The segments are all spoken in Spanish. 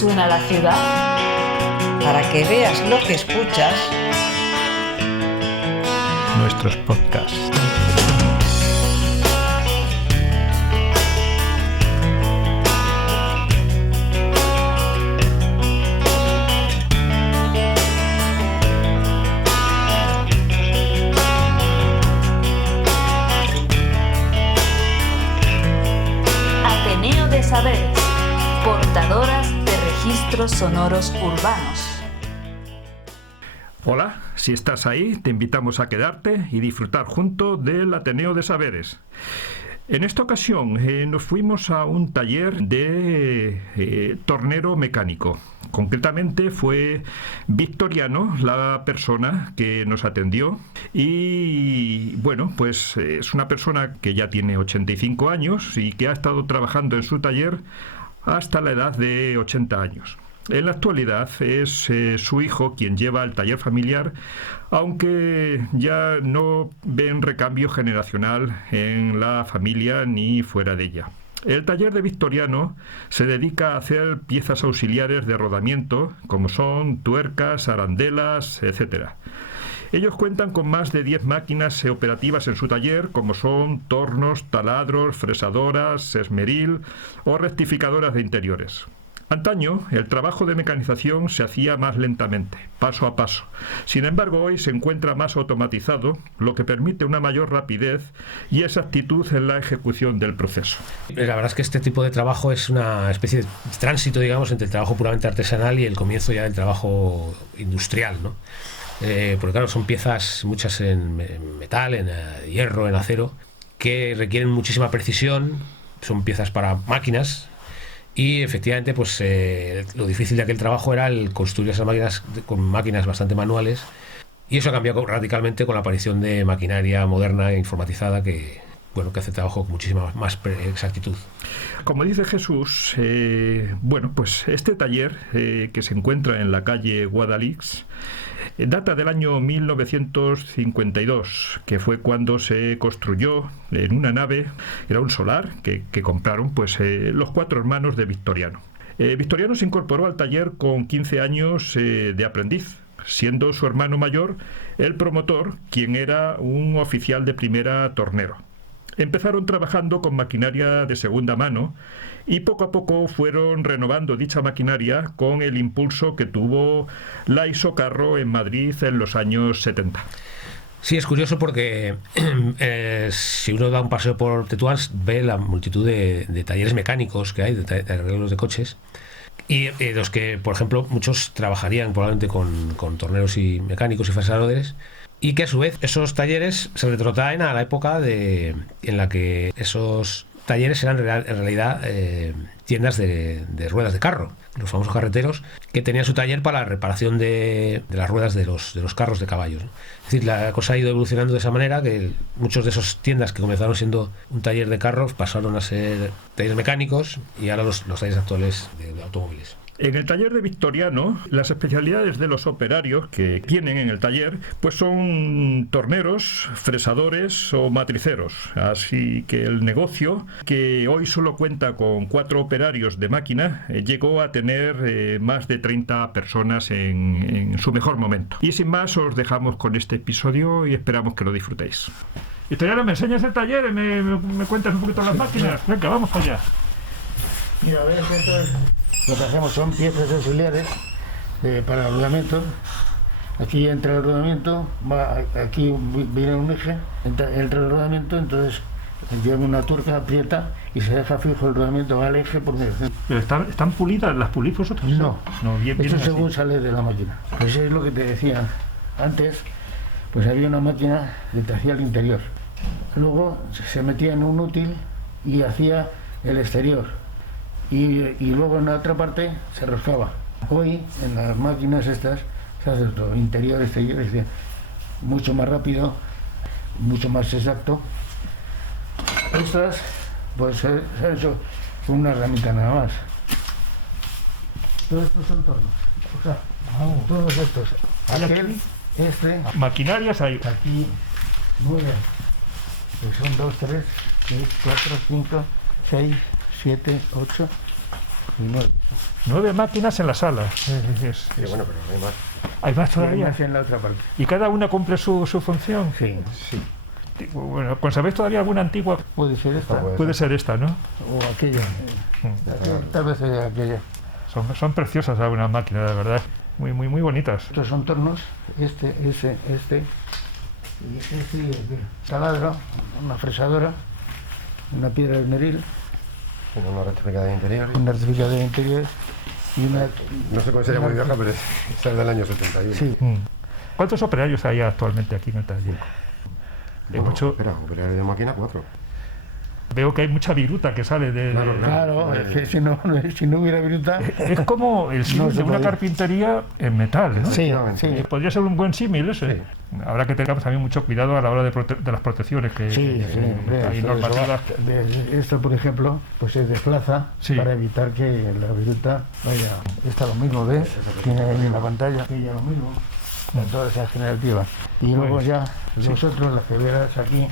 suena la ciudad? Para que veas lo que escuchas. Nuestros podcasts. Ateneo de Saberes, portadoras de registros sonoros urbanos. Hola, si estás ahí, te invitamos a quedarte y disfrutar junto del Ateneo de Saberes. En esta ocasión nos fuimos a un taller de tornero mecánico. Concretamente fue Victoriano la persona que nos atendió y bueno, pues es una persona que ya tiene 85 años y que ha estado trabajando en su taller hasta la edad de 80 años. En la actualidad es su hijo quien lleva el taller familiar, aunque ya no ven recambio generacional en la familia ni fuera de ella. El taller de Victoriano se dedica a hacer piezas auxiliares de rodamiento, como son tuercas, arandelas, etc. Ellos cuentan con más de 10 máquinas operativas en su taller, como son tornos, taladros, fresadoras, esmeril o rectificadoras de interiores. Antaño, el trabajo de mecanización se hacía más lentamente, paso a paso. Sin embargo, hoy se encuentra más automatizado, lo que permite una mayor rapidez y exactitud en la ejecución del proceso. La verdad es que este tipo de trabajo es una especie de tránsito, digamos, entre el trabajo puramente artesanal y el comienzo ya del trabajo industrial, ¿no? Porque claro, son piezas, muchas en metal, en hierro, en acero, que requieren muchísima precisión, son piezas para máquinas. Y efectivamente, pues lo difícil de aquel trabajo era el construir esas máquinas con máquinas bastante manuales, y eso ha cambiado radicalmente con la aparición de maquinaria moderna e informatizada que hace trabajo con muchísima más exactitud. Como dice Jesús, pues este taller que se encuentra en la calle Guadalix data del año 1952, que fue cuando se construyó en una nave, era un solar que compraron los 4 hermanos de Victoriano. Victoriano se incorporó al taller con 15 años de aprendiz, siendo su hermano mayor el promotor, quien era un oficial de primera tornero. Empezaron trabajando con maquinaria de segunda mano y poco a poco fueron renovando dicha maquinaria con el impulso que tuvo la Isocarro en Madrid en los años 70. Sí, es curioso porque si uno da un paseo por Tetuán ve la multitud de talleres mecánicos que hay, de arreglos de coches, y los que, por ejemplo, muchos trabajarían probablemente con torneros y mecánicos y fresadores, y que a su vez esos talleres se retrotraen a la época en la que esos talleres eran en realidad tiendas de ruedas de carro, los famosos carreteros, que tenían su taller para la reparación de las ruedas de los carros de caballos, ¿no? Es decir, la cosa ha ido evolucionando de esa manera que muchos de esos tiendas que comenzaron siendo un taller de carros pasaron a ser talleres mecánicos, y ahora los talleres actuales de automóviles. En el taller de Victoriano, las especialidades de los operarios que tienen en el taller pues son torneros, fresadores o matriceros. Así que el negocio, que hoy solo cuenta con 4 operarios de máquina, llegó a tener más de 30 personas en su mejor momento. Y sin más, os dejamos con este episodio y esperamos que lo disfrutéis. Victoriano, ¿me enseñas el taller y me cuentas un poquito las máquinas? Venga, vamos para allá. Mira, a ver, entonces lo que hacemos son piezas auxiliares para el rodamiento. Aquí entra el rodamiento, aquí viene un eje, entra el rodamiento, entonces lleva una tuerca, aprieta y se deja fijo el rodamiento, va al eje por medio. ¿Pero están pulidas? ¿Las pulís vosotros? No, bien eso según así sale de la máquina. Pues eso es lo que te decía antes, pues había una máquina que te hacía el interior. Luego se metía en un útil y hacía el exterior. Y luego en la otra parte se roscaba. Hoy en las máquinas estas se hace todo, interior, exterior, es decir, mucho más rápido, mucho más exacto. Estas pues se han hecho con una herramienta nada más. Todos estos son tornos, o sea, todos estos. Aquel, maquinarias hay. Aquí 9, pues son 2, 3, 6, 4, 5, 6, 7, 8, y 9. 9 máquinas en la sala. Sí, bueno, pero hay más. ¿Hay más Y todavía? más en la otra parte. ¿Y cada una cumple su función? Sí, Sí. Bueno, ¿sabéis todavía alguna antigua? puede ser esta Puede ser esta, ¿no? o aquella. Tal vez aquella. Son preciosas algunas máquinas, de verdad. Muy bonitas. Estos son tornos, este, y este y aquel. Taladro, una fresadora, una piedra de esmeril, Tiene una rectificada de interior. una rectificadora de interior y una... No sé cómo sería muy vieja, pero es del año 71. Sí, ¿Cuántos operarios hay actualmente aquí en el taller? Hay mucho- Espera, operario de máquina 4. Veo que hay mucha viruta que sale de... claro, es que si no hubiera viruta... Es como el símil No se de una podía. carpintería en metal, ¿no? Sí, Efectivamente. sí. Podría ser un buen símil ese. Sí. Habrá que tener también mucho cuidado a la hora de las protecciones que Sí, sí, hombre, hay eso normativas. esto, por ejemplo, pues se desplaza Sí. para evitar que la viruta vaya. Esta lo mismo, ¿ves? Tiene ahí en la pantalla, aquella lo mismo. Todas esas generativas. Y luego Pues, ya vosotros, las que verás aquí,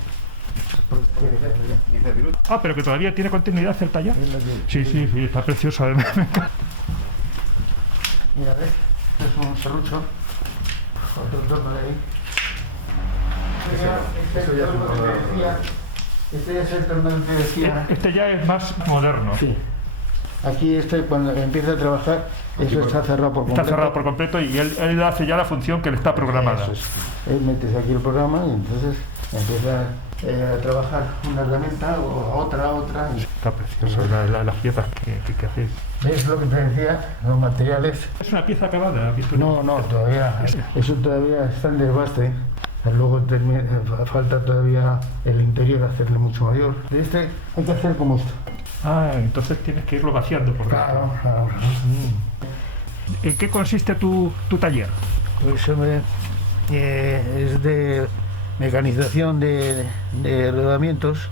Ah, pero que todavía tiene continuidad el taller. es la que- Sí, está precioso. Además. Mira, ¿ves? Este es un serrucho, otro torno de ahí. Este ya es el torno que te decía. Este ya es el torno que te decía. Este ya es más moderno. Sí. Aquí cuando empieza a trabajar, eso está cerrado por completo. Está cerrado por completo y él hace ya la función que le está programada. Eso es. Metes aquí el programa y entonces empieza a trabajar una herramienta o otra. Está precioso las piezas que hacéis. ¿Ves lo que te decía? Los materiales. ¿Es una pieza acabada? No, todavía. Eso todavía está en desbaste. Luego falta todavía el interior hacerle mucho mayor. De este hay que hacer como esto. Ah, entonces tienes que irlo vaciando por dentro. Claro. ¿En qué consiste tu taller? Pues hombre, es de mecanización de rodamientos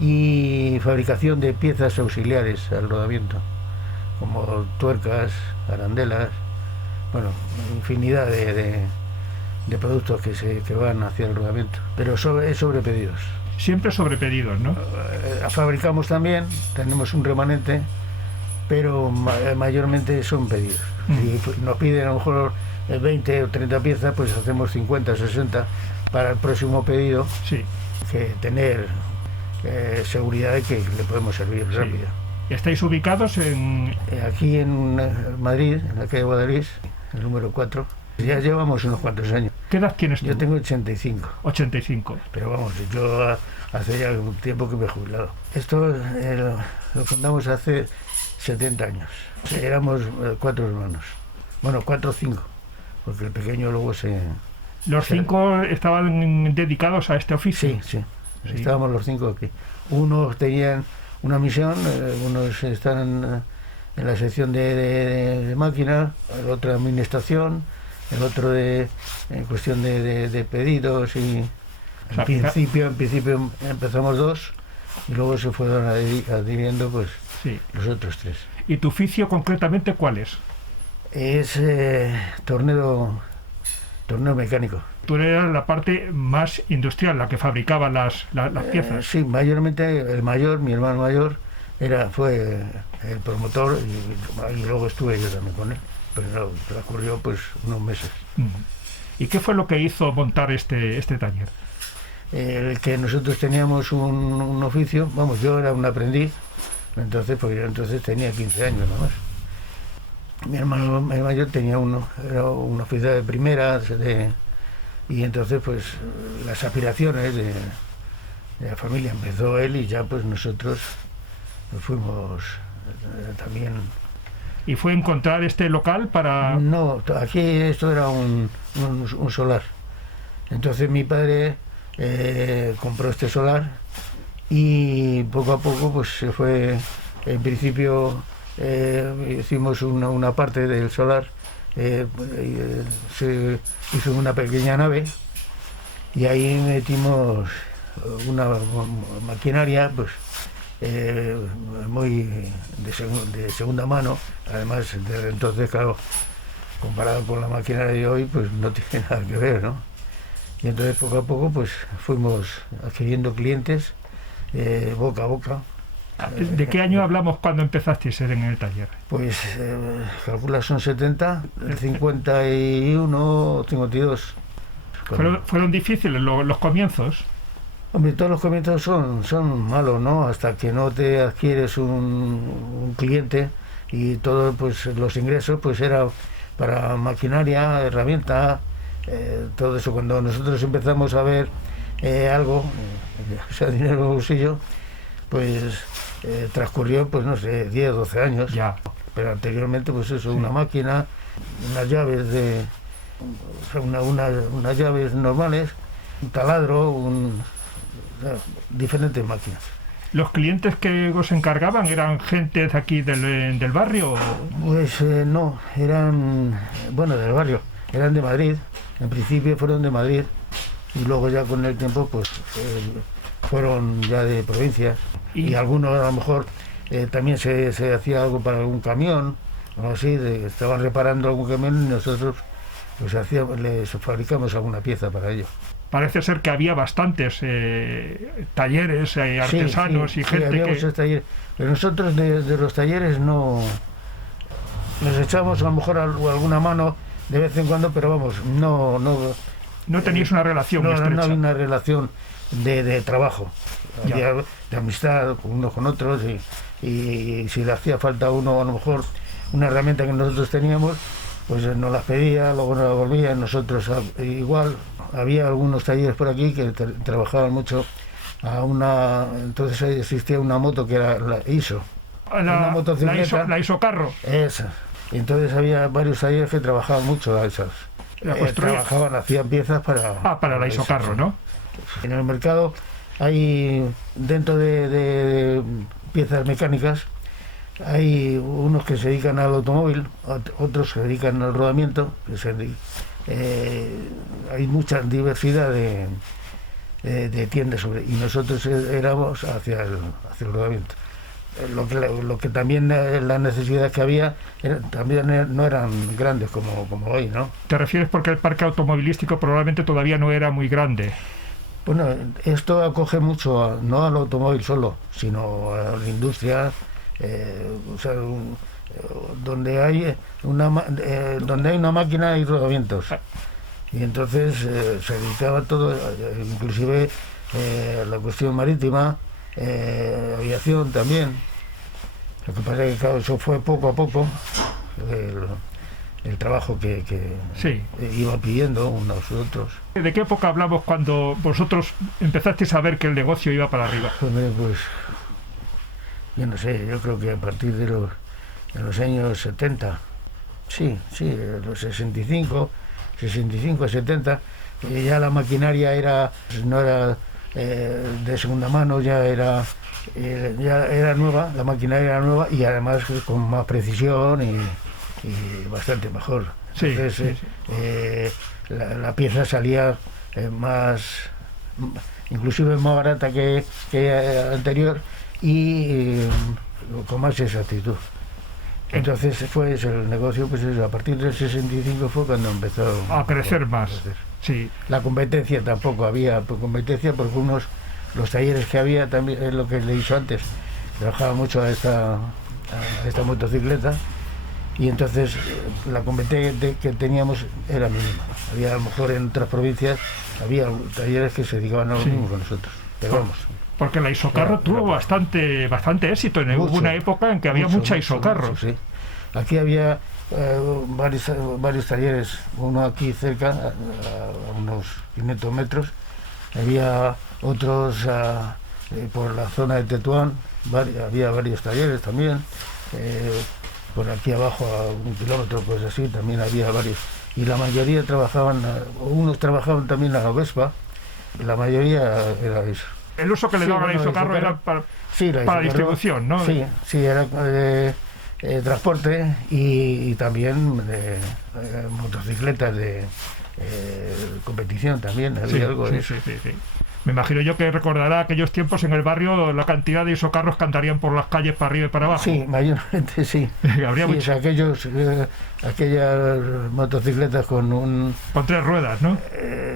y fabricación de piezas auxiliares al rodamiento, como tuercas, arandelas, bueno, infinidad de productos que van hacia el rodamiento, pero es sobre pedidos. Siempre sobre pedidos, ¿no? Fabricamos también, tenemos un remanente, pero mayormente son pedidos. Si nos piden a lo mejor 20 o 30 piezas, pues hacemos 50, 60 para el próximo pedido, Sí. que tener seguridad de que le podemos servir rápido. ¿Estáis ubicados en...? Aquí en Madrid, en la calle Guadalís, el número 4, ya llevamos unos cuantos años. ¿Qué edad tienes tú? Yo tengo 85. 85. Pero vamos, yo hace ya un tiempo que me he jubilado. Esto lo fundamos hace 70 años. Éramos 4 hermanos. Bueno, 4 o 5, porque el pequeño luego se... ¿Los 5 estaban dedicados a este oficio? Sí. Estábamos los 5 aquí. Unos tenían una misión, unos están en la sección de máquina, el otro de administración, el otro en cuestión de pedidos y O sea, en principio empezamos 2 y luego se fueron adhiriendo pues Sí. los otros 3. ¿Y tu oficio concretamente cuál es? Es tornero mecánico. Tú eras la parte más industrial, la que fabricaba las piezas. Sí, mayormente el mayor, mi hermano mayor, fue el promotor y luego estuve yo también con él. Pero no, transcurrió pues unos meses. ¿Y qué fue lo que hizo montar este taller? El que nosotros teníamos un oficio, vamos, yo era un aprendiz, entonces, porque yo entonces tenía 15 años nada más. Mi hermano mayor tenía era una oficina de primera, y entonces pues las aspiraciones de la familia empezó él y ya pues nosotros fuimos también. ¿Y fue encontrar este local para...? No, aquí esto era un solar. Entonces mi padre compró este solar y poco a poco pues se fue. En principio hicimos una parte del solar, se hizo una pequeña nave y ahí metimos una maquinaria pues muy de segunda mano. Además, desde entonces, claro, comparado con la maquinaria de hoy, pues no tiene nada que ver, ¿no? Y entonces, poco a poco, pues fuimos adquiriendo clientes, boca a boca, ¿De qué año hablamos cuando empezasteis en el taller? Pues calcula son 70, el 51, 52. ¿Fueron difíciles los comienzos? Hombre, todos los comienzos son malos, ¿no? Hasta que no te adquieres un cliente y todo, pues los ingresos, pues era para maquinaria, herramienta, todo eso. Cuando nosotros empezamos a ver algo, o sea, dinero en el bolsillo, pues transcurrió, pues no sé, 10, 12 años. Ya. Pero anteriormente, pues eso, una máquina, unas llaves o sea, unas llaves normales, un taladro, diferentes máquinas. ¿Los clientes que os encargaban eran gente de aquí del barrio? Pues no, eran, bueno, del barrio, eran de Madrid. En principio fueron de Madrid y luego ya con el tiempo pues fueron ya de provincias y algunos a lo mejor también se hacía algo para algún camión o así, estaban reparando algún camión y nosotros pues les fabricamos alguna pieza para ello. Parece ser que había bastantes talleres, artesanos sí, y gente había muchos talleres. Pero nosotros de los talleres no nos echamos a lo mejor alguna mano de vez en cuando, pero vamos, no teníais una relación estrecha. No había una relación de trabajo, había de amistad unos con otros y si le hacía falta a uno a lo mejor una herramienta que nosotros teníamos, pues nos las pedía, luego nos la volvía, nosotros igual. Había algunos talleres por aquí que trabajaban mucho entonces existía una moto que era la ISO, una motocicleta, la ISO carro. Esa. Y entonces había varios talleres que trabajaban mucho a esas. Hacían piezas para la ISO carro, ¿no? En el mercado hay, dentro de piezas mecánicas, hay unos que se dedican al automóvil, otros se dedican al rodamiento, hay mucha diversidad de tiendas y nosotros éramos hacia el rodamiento. Lo que también las necesidades que había también no eran grandes como hoy, ¿no? ¿Te refieres porque el parque automovilístico probablemente todavía no era muy grande? Bueno, esto acoge mucho, no al automóvil solo, sino a la industria, o sea, donde hay una máquina y rodamientos. Y entonces se dedicaba todo, inclusive la cuestión marítima, aviación también. Lo que pasa es que claro, eso fue poco a poco el trabajo que iba pidiendo unos u otros. ¿De qué época hablamos cuando vosotros empezasteis a ver que el negocio iba para arriba? Pues yo no sé, yo creo que a partir de los años 70, sí, los 65 a 70, ya la maquinaria no era de segunda mano, ya era nueva, la maquinaria era nueva y además con más precisión y bastante mejor. Entonces, la pieza salía inclusive más barata que anterior y con más exactitud. Entonces el negocio, pues a partir del 65 fue cuando empezó a crecer más. Sí. La competencia tampoco había competencia porque los talleres que había, también es lo que le he dicho antes, trabajaba mucho a esta motocicleta y entonces la competencia que teníamos era mínima. Había a lo mejor en otras provincias había talleres que se dedicaban a lo mismo que nosotros, pero vamos. Porque la isocarro tuvo bastante éxito. Hubo una época en que había mucha isocarro. Sí. Aquí había varios talleres, uno aquí cerca, a unos 500 metros. Había otros por la zona de Tetuán, había varios talleres también. Por aquí abajo, a 1 kilómetro, pues así, también había varios. Y la mayoría unos trabajaban también a la Vespa, la mayoría era eso. El uso que le daban a la isocarro era para distribución, ¿no? Sí, era transporte y también motocicletas de competición también. Había algo de eso. Sí. Me imagino yo que recordará aquellos tiempos en el barrio, la cantidad de isocarros que andarían por las calles para arriba y para abajo. Sí, mayormente sí. Habría mucho. Aquellas motocicletas con 3 ruedas, ¿no?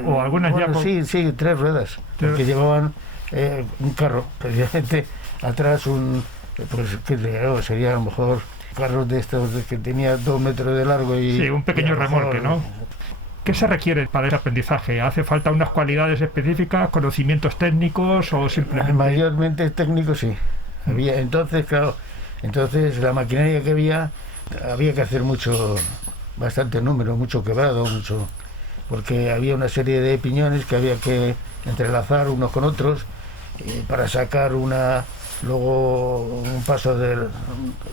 O algunas ya con... Sí, 3 ruedas. Que llevaban un carro, precisamente atrás pues sería a lo mejor carros de estos que tenía 2 metros de largo y... Sí, un pequeño y a lo mejor, remolque, ¿no? ¿Qué se requiere para ese aprendizaje? ¿Hace falta unas cualidades específicas, conocimientos técnicos o simplemente...? Mayormente técnicos, sí. Entonces, claro, la maquinaria que había que hacer bastante número, mucho quebrado, porque había una serie de piñones que había que entrelazar unos con otros para sacar luego un paso de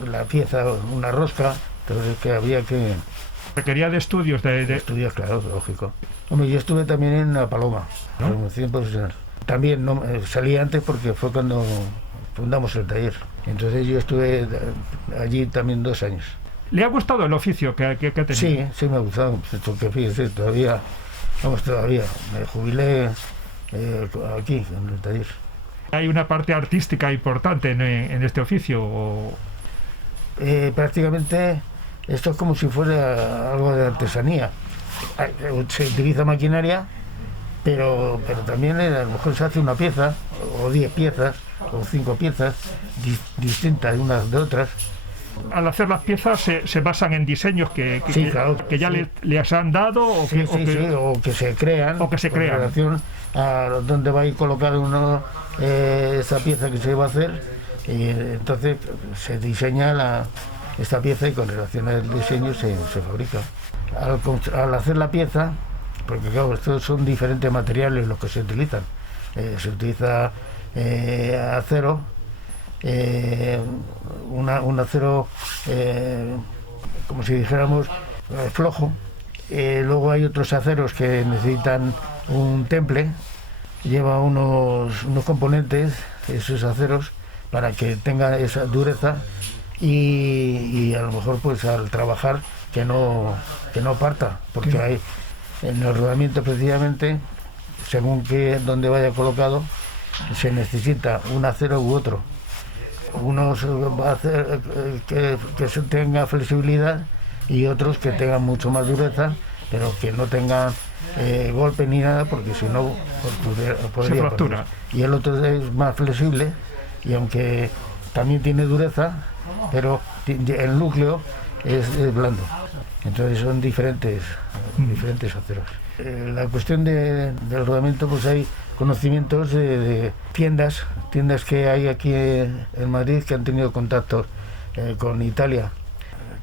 la pieza, una rosca, entonces que había que... Requería de estudios, Estudios, claro, lógico. Hombre, yo estuve también en La Paloma, formación profesional. También salí antes porque fue cuando fundamos el taller. Entonces yo estuve allí también 2 años. ¿Le ha gustado el oficio que ha tenido? Sí me ha gustado, porque fíjese, todavía, me jubilé aquí, en el taller. ¿Hay una parte artística importante en este oficio? Prácticamente esto es como si fuera algo de artesanía. Se utiliza maquinaria, pero también a lo mejor se hace una pieza, o 10 piezas, o 5 piezas, distintas unas de otras. Al hacer las piezas se basan en diseños que ya sí. les han dado o que se crean en relación a donde va a ir colocado esa pieza que se va a hacer, y entonces se diseña esta pieza y con relación al diseño se fabrica. Al hacer la pieza, porque claro, estos son diferentes materiales los que se utilizan. Se utiliza acero, un acero como si dijéramos flojo. Luego hay otros aceros que necesitan un temple, lleva unos componentes, esos aceros, para que tenga esa dureza y a lo mejor pues al trabajar que no parta, porque hay en el rodamiento precisamente, según donde vaya colocado, se necesita un acero u otro. Unos va a hacer que se tenga flexibilidad y otros que tengan mucho más dureza, pero que no tengan golpe ni nada, porque si no podría se fractura. Y el otro es más flexible, y aunque también tiene dureza, pero el núcleo es blando. Entonces son diferentes aceros. La cuestión del rodamiento, pues hay conocimientos de tiendas que hay aquí en Madrid que han tenido contacto con Italia.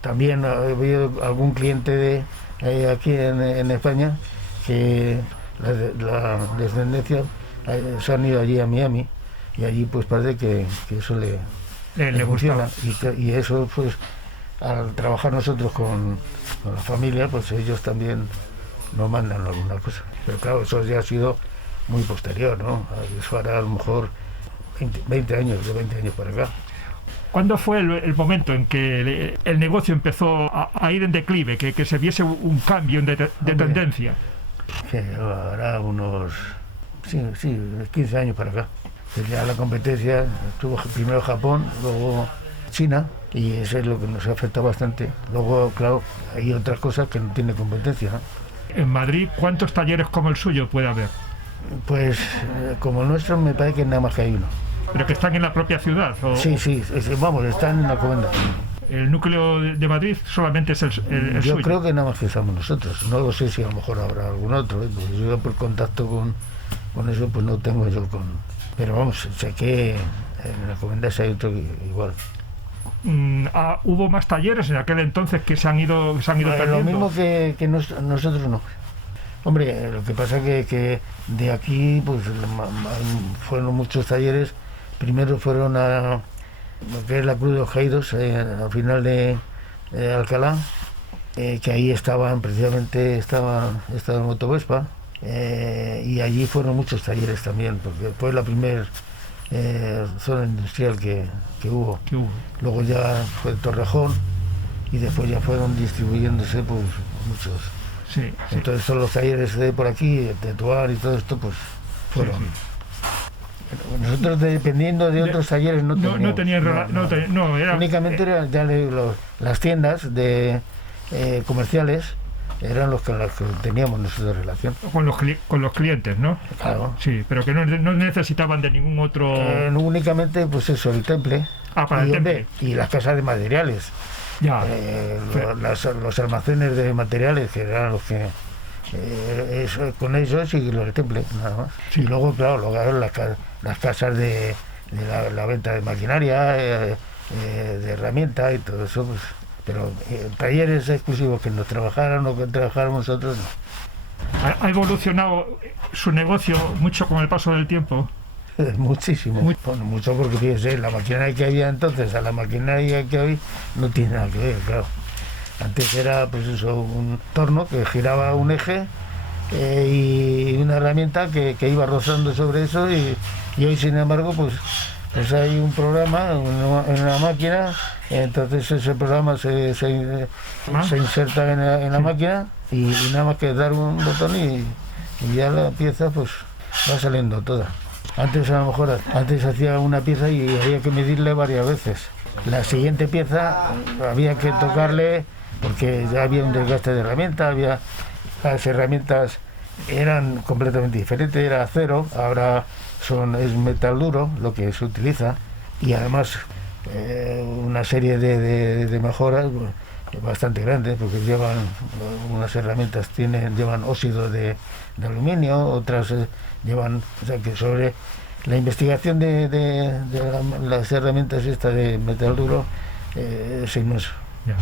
También ha habido algún cliente aquí en España que la descendencia se han ido allí a Miami, y allí pues parece que eso le funciona, y eso pues al trabajar nosotros con la familia, pues ellos también nos mandan alguna cosa. Pero claro, eso ya ha sido muy posterior, ¿no? Eso hará a lo mejor 20 años para acá. ¿Cuándo fue el momento en que el negocio empezó a ir en declive, que se viese un cambio de tendencia? Que hará unos 15 años para acá. Ya la competencia estuvo primero Japón, luego China, y eso es lo que nos afecta bastante. Luego, claro, hay otras cosas que no tienen competencia, ¿no? En Madrid, ¿cuántos talleres como el suyo puede haber? Pues como el nuestro me parece que nada más que hay uno. ¿Pero que están en la propia ciudad? Sí, están en la comenda. ¿El núcleo de Madrid solamente es el Yo suyo? creo que nada más que estamos nosotros. No lo sé si a lo mejor habrá algún otro, porque yo por contacto con eso pues no tengo yo con... Pero vamos, sé que en la comenda hay otro igual. ¿Hubo más talleres en aquel entonces que se han ido perdiendo? Lo mismo que nosotros no. Hombre, lo que pasa que de aquí pues fueron muchos talleres. Primero fueron a lo que es la Cruz de Ojeidos, al final de Alcalá, que ahí estaba Motovespa, y allí fueron muchos talleres también, porque fue la primera zona industrial que hubo. Luego ya fue Torrejón, y después ya fueron distribuyéndose pues muchos. Sí. Entonces son los talleres de por aquí, de Tuar y todo esto, pues fueron. Sí. Nosotros dependiendo de otros talleres no teníamos. Únicamente eran ya las tiendas comerciales, eran los con los que teníamos nosotros relación. Con los clientes, ¿no? Claro. Sí, pero que no necesitaban de ningún otro... No únicamente, pues eso, el temple. Para el temple. Y las casas de materiales. Ya. Los almacenes de materiales, que eran los que... con ellos y los del temple, nada más. Sí. Y luego, claro, las casas de la venta de maquinaria, de herramientas y todo eso, pues, pero talleres exclusivos que nos trabajaran o que trabajáramos nosotros, no. ¿Ha evolucionado su negocio mucho con el paso del tiempo? Muchísimo. Bueno, mucho porque, fíjese, la maquinaria que había entonces a la maquinaria que hoy no tiene nada que ver, claro. Antes era, pues eso, un torno que giraba un eje y una herramienta que iba rozando sobre eso y hoy, sin embargo, pues hay un programa en una máquina, entonces ese programa se inserta en la máquina y nada más que dar un botón y ya la pieza pues va saliendo toda. Antes a lo mejor hacía una pieza y había que medirle varias veces. La siguiente pieza había que tocarle porque ya había un desgaste de herramientas, las herramientas eran completamente diferentes, era acero, ahora es metal duro lo que se utiliza y además una serie de mejoras bastante grandes porque llevan unas herramientas llevan óxido de aluminio, otras llevan, o sea que sobre la investigación de las herramientas de metal duro es inmenso,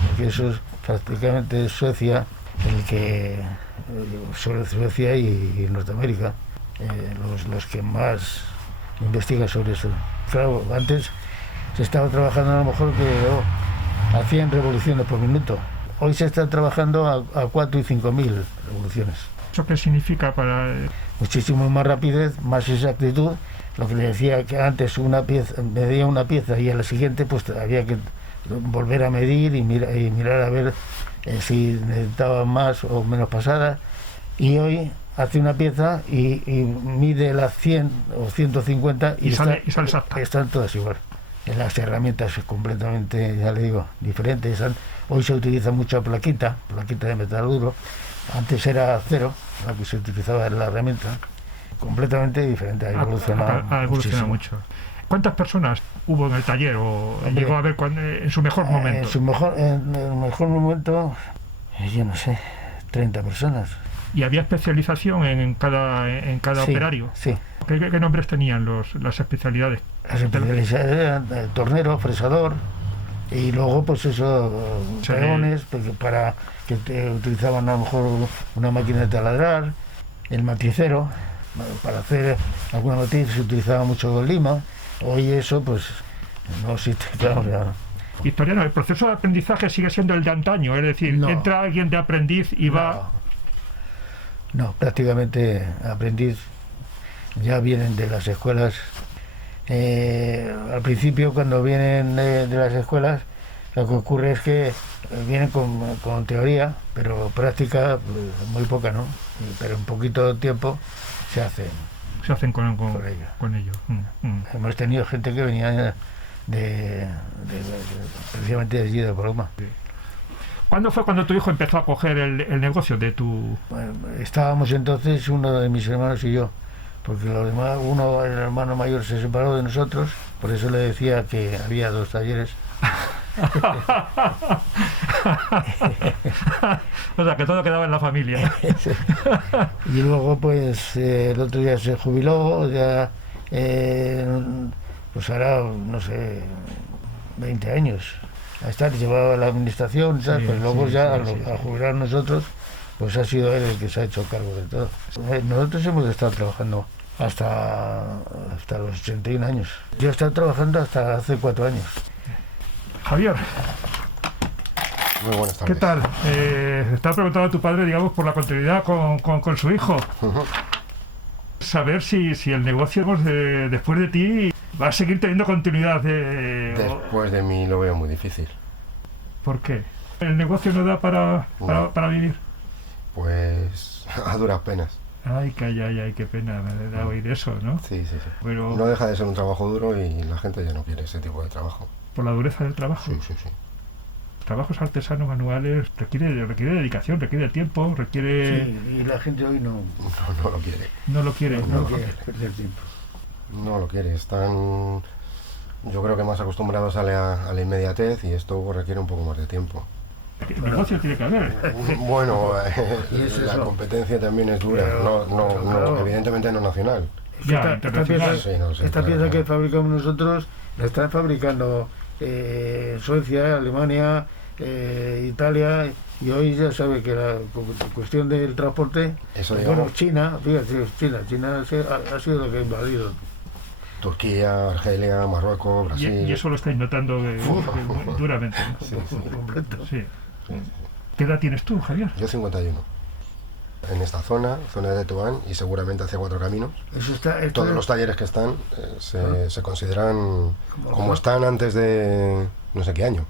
porque eso es prácticamente Suecia sobre Suecia y Norteamérica los que más investigan sobre eso. Claro, antes se estaba trabajando a lo mejor que a 100 revoluciones por minuto. Hoy se está trabajando a 4 y 5.000 revoluciones. ¿Eso qué significa para...? Muchísimo más rapidez, más exactitud. Lo que le decía que antes medía una pieza y a la siguiente pues había que volver a medir y mirar a ver si necesitaba más o menos pasada. Y hoy hace una pieza y mide las 100 o 150 y sale exacta. Están todas igual. En las herramientas completamente, ya le digo, diferentes. Hoy se utiliza mucha plaquita de metal duro. Antes era acero, la que se utilizaba en la herramienta. Completamente diferente, ha evolucionado mucho. ¿Cuántas personas hubo en el taller o llegó a ver en su mejor momento? En el mejor momento, yo no sé, 30 personas. ¿Y había especialización en cada Sí, operario? Sí. ¿Qué nombres tenían las especialidades? Las especialidades eran tornero, fresador y luego pues eso, peones, para que utilizaban a lo mejor una máquina de taladrar, el matricero, para hacer alguna matriz se utilizaba mucho lima. Hoy eso pues no existe, claro. Historiano, el proceso de aprendizaje sigue siendo el de antaño, es decir, entra alguien de aprendiz y va... No, prácticamente aprendiz ya vienen de las escuelas. Al principio, cuando vienen de las escuelas, lo que ocurre es que vienen con teoría, pero práctica muy poca, ¿no? Pero en poquito tiempo se hacen con ello. Hemos tenido gente que venía precisamente de allí de Paloma. ¿Cuándo fue cuando tu hijo empezó a coger el negocio de tu...? Bueno, estábamos entonces uno de mis hermanos y yo, porque los demás, el hermano mayor se separó de nosotros, por eso le decía que había 2 talleres. O sea, que todo quedaba en la familia. Y luego pues el otro día se jubiló, ya pues hará, no sé, 20 años. Llevaba la administración, pero luego al jubilar nosotros, pues ha sido él el que se ha hecho cargo de todo. Nosotros hemos estado trabajando hasta los 81 años. Yo he estado trabajando hasta hace 4 años. Javier. Muy buenas tardes. ¿Qué tal? Estaba preguntando a tu padre, digamos, por la continuidad con su hijo. Saber si el negocio después de ti va a seguir teniendo continuidad. Después de mí lo veo muy difícil. ¿Por qué? ¿El negocio no da para vivir? Pues a duras penas. Ay, qué pena me da oír eso, ¿no? Sí. Pero, no deja de ser un trabajo duro y la gente ya no quiere ese tipo de trabajo. ¿por la dureza del trabajo? Sí. trabajos artesanos manuales requiere dedicación, requiere tiempo, requiere... Sí, y la gente hoy no No lo quiere. No lo quiere. no quiere perder tiempo. No lo quiere. Están, yo creo que más acostumbrados a la inmediatez y esto requiere un poco más de tiempo. El negocio tiene que haber. Bueno, Y es la eso. competencia también es dura. Claro. Evidentemente no nacional. Ya, Esta internacional. pieza, Sí, no, sí, esta claro, pieza que claro. fabricamos nosotros la están fabricando Suecia, Alemania, Italia, y hoy ya sabe que la cuestión del transporte, Eso, bueno, digamos. China, fíjate, China ha sido lo que ha invadido. Turquía, Argelia, Marruecos, Y Brasil. eso lo estáis notando duramente. ¿no? Sí, sí. Completo. Sí. ¿Qué edad tienes tú, Javier? Yo 51. En esta zona de Tetuán y seguramente hacia Cuatro Caminos. Eso está, esto Todos es- los talleres que están se consideran como están antes de no sé qué año.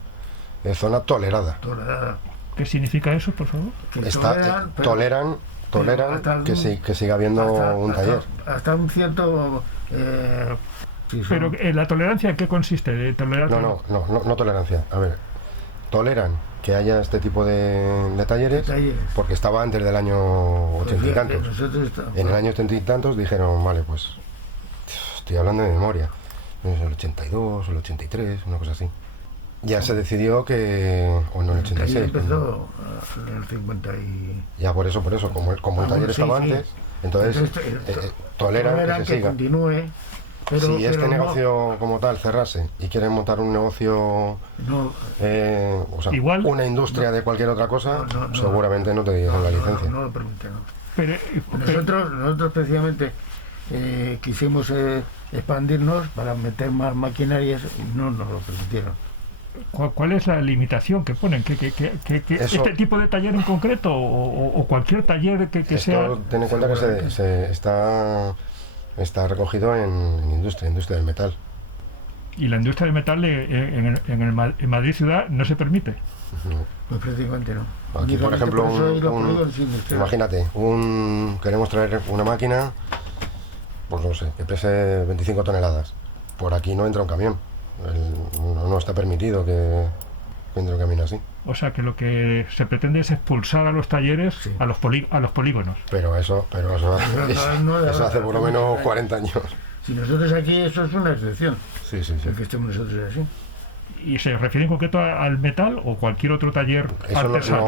Es zona tolerada. tolerada, ¿Qué significa eso, por favor? que Está, toleran, toleran hasta que, algún- que siga habiendo un taller. hasta un cierto... sí, son- Pero ¿la tolerancia en qué consiste? ¿De tolerar? No tolerancia. A ver, toleran que haya este tipo de talleres Talleres. porque estaba antes del año pues 80 y fíjate, tantos. nosotros En el año 80 y tantos dijeron, vale, pues estoy hablando de memoria, no sé, el 82, el 83, una cosa así. Ya se decidió que, o no, el el taller 86, empezó en el 50 y... ya por eso, como el Ah, taller bueno, estaba sí. antes, entonces toleran que se siga. continúe, pero, Si este pero negocio como tal cerrase y quieren montar un negocio, no, o sea, Igual- una industria de cualquier otra cosa, No, seguramente no te dieron la licencia. no lo permite, no. Pero, Nosotros precisamente quisimos expandirnos para meter más maquinarias y no nos lo permitieron. ¿cuál es la limitación que ponen? ¿Que Eso- este tipo de taller en concreto o cualquier taller que sea... Esto, ten en cuenta que está recogido en industria del metal. Y la industria del metal en Madrid ciudad no se permite. No. Pues prácticamente no. Aquí, por Únicamente ejemplo, eso hay los polígonos industriales. imagínate, queremos traer una máquina, pues no sé, que pese 25 toneladas. Por aquí no entra un camión. No está permitido que entre un camión así. O sea que lo que se pretende es expulsar a los talleres Sí. a los polígonos. Pero eso eso hace por lo menos 40 años. Si nosotros aquí, eso es una excepción, Sí. el que estemos nosotros así. ¿Y se refiere en concreto al metal o cualquier otro taller Eso artesano?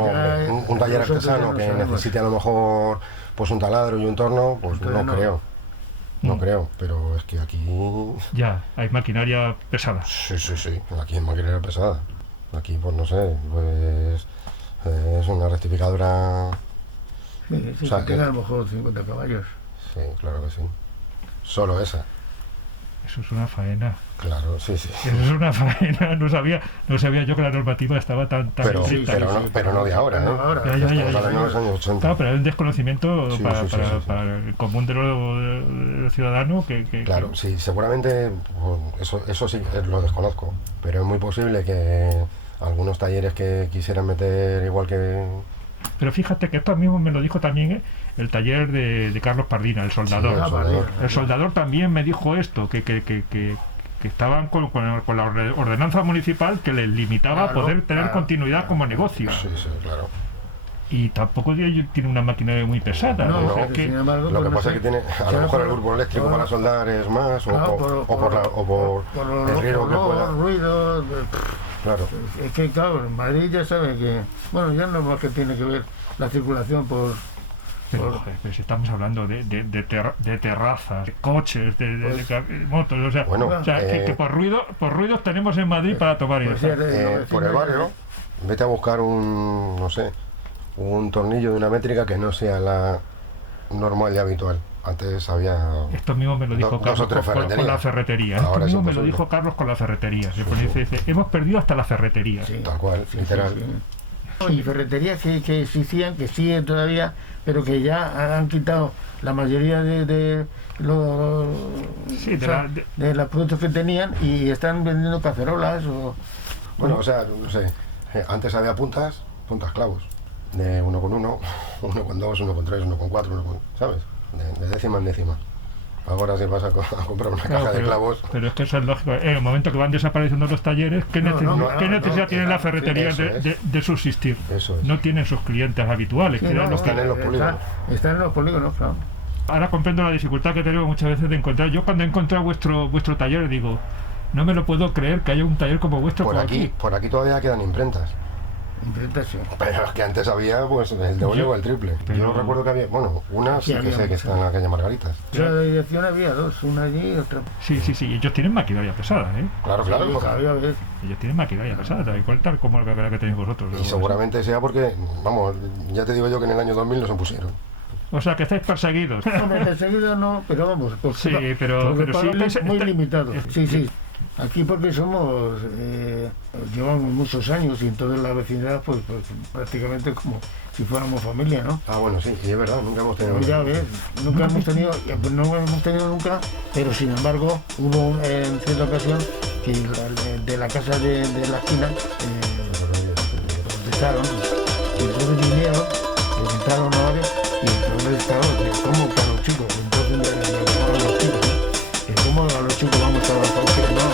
un taller Nosotros artesano ya que no sabemos. necesite a lo mejor pues un taladro y un torno, pues Entonces no no. creo. No Mm. creo, pero es que aquí Ya, hay maquinaria pesada. sí, aquí es maquinaria pesada. Aquí pues no sé, pues es una rectificadora. Sí, O sea, que tenga a lo mejor 50 caballos. Sí, claro que sí. Solo esa. Eso es una faena. Claro, sí. Eso es una faena. No sabía yo que la normativa estaba tan Pero, estricta. pero no de ahora, ¿eh? No, ahora. Ya, Estamos ya. hablando de los años 80. Claro, pero hay un desconocimiento Sí, para, sí, sí, sí. para el común de los ciudadanos que Claro, sí, seguramente pues, eso sí lo desconozco, pero es muy posible que algunos talleres que quisieran meter igual que... Pero fíjate que esto mismo me lo dijo también el taller de Carlos Pardina, el soldador. Sí, el soldador. El soldador también me dijo esto, que estaban con la ordenanza municipal que les limitaba Claro, poder tener claro, continuidad claro. como negocio. Sí, claro. Y tampoco tiene una maquinaria muy pesada. No, O sea, pero que- sin embargo, Lo que pues, pasa es que tiene, a lo mejor el grupo eléctrico para soldar es más, claro, o por el riesgo que pueda... ruidos. Claro, Es que, claro, en Madrid ya sabe que, bueno, ya no es más que tiene que ver la circulación por... pero, joder, pero si estamos hablando de terrazas, de coches, de motos, o sea, Bueno, que por ruidos tenemos en Madrid para tomar y pues, dejar. por el barrio, vete a buscar un tornillo de una métrica que no sea la normal y habitual. Antes había... Esto mismo me lo dijo dos o Carlos tres con la ferreterías. ferretería. Ahora Esto es mismo me lo imposible. dijo Carlos con la ferretería. Sí. Dice, hemos perdido hasta la ferretería. Sí. Tal cual, literal. Y ferreterías que existían, que siguen todavía, pero que ya han quitado la mayoría de los Sí, o sea, de los productos que tenían y están vendiendo cacerolas o... Bueno, o sea, no sé, antes había puntas clavos, de 1,1, 1,2, 1,3, 1,4, ¿sabes? De décima en décima. Ahora si vas a comprar una caja de clavos... Pero es que eso es lógico. En el momento que van desapareciendo los talleres, ¿qué necesidad tiene la ferretería de subsistir? Eso es. No tienen sus clientes habituales. Sí, que eran los que... están en los polígonos. Están en los polígonos, claro. Ahora comprendo la dificultad que tenemos muchas veces de encontrar. Yo cuando he encontrado vuestro taller digo, no me lo puedo creer que haya un taller como vuestro Por aquí todavía quedan imprentas. Imprentas, sí. Pero es que antes había pues el doble o el triple. Yo recuerdo que había, bueno, una sí que había sé que está en la calle Margaritas. En la dirección había dos, una allí y otra. Sí, ellos tienen maquinaria pesada, ¿eh? Claro. Había, a ver. Ellos tienen maquinaria pesada, tal como la que tenéis vosotros. Y seguramente sea porque, vamos, ya te digo yo que en el año 2000 los impusieron. O sea, que estáis perseguidos. Bueno, perseguido no, pero vamos, porque Sí, pero sí es muy limitado. Sí. Aquí porque somos, llevamos muchos años y en toda la vecindad, pues prácticamente como si fuéramos familia, ¿no? Ah, bueno, sí, y es verdad, nunca hemos tenido... Ya ves, no hemos tenido nunca, pero sin embargo hubo en cierta ocasión que de la casa de la esquina protestaron, y entonces vinieron, presentaron a varios y entonces estaban, ¿cómo para los chicos? Entonces le llamaron a los chicos, ¿no? ¿Cómo a los chicos vamos a trabajar? No,